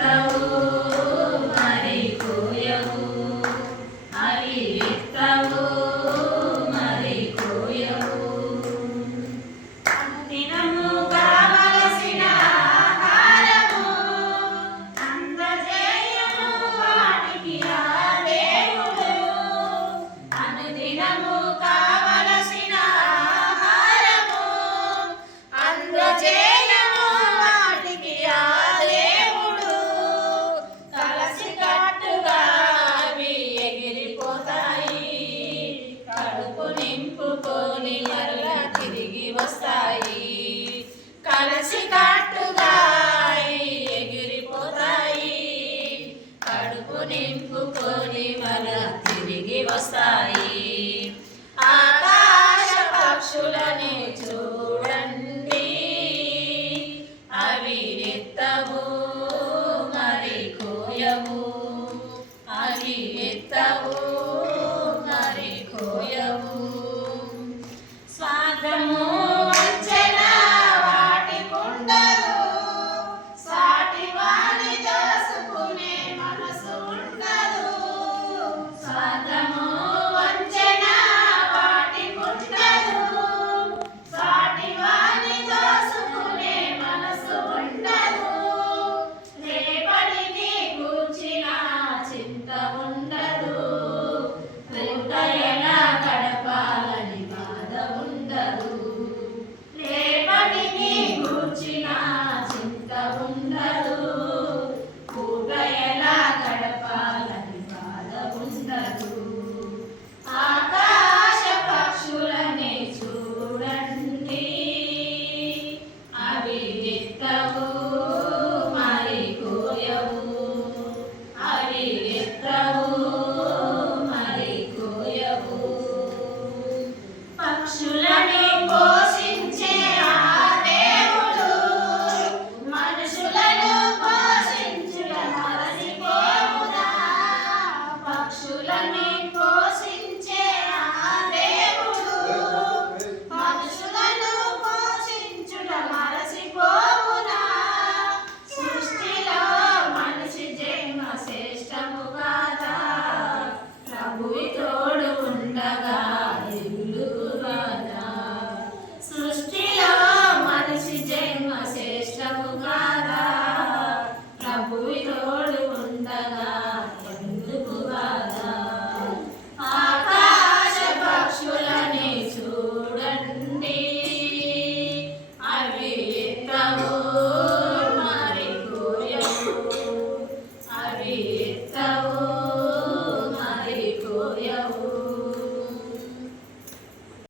విత్తవు మరి కోయవు, అవి విత్తవు మరి కోయవు. దినము కావలసిన ఆహారము అందజేయును వాటికి ఆ దేవుడు. అనుదినము కావలసిన ఆహారము అందజేయును వాటికి ఆ దేవుడు. కలసి కట్టుగా అవి ఎగిరిపోతాయి, కడుపు నింపుకొని మరలా తిరిగి వస్తాయి. కలసి కట్టుగా అవి ఎగిరిపోతాయి, కడుపు నింపుకొని మరలా తిరిగి వస్తాయి. ఆకాశ పక్షులని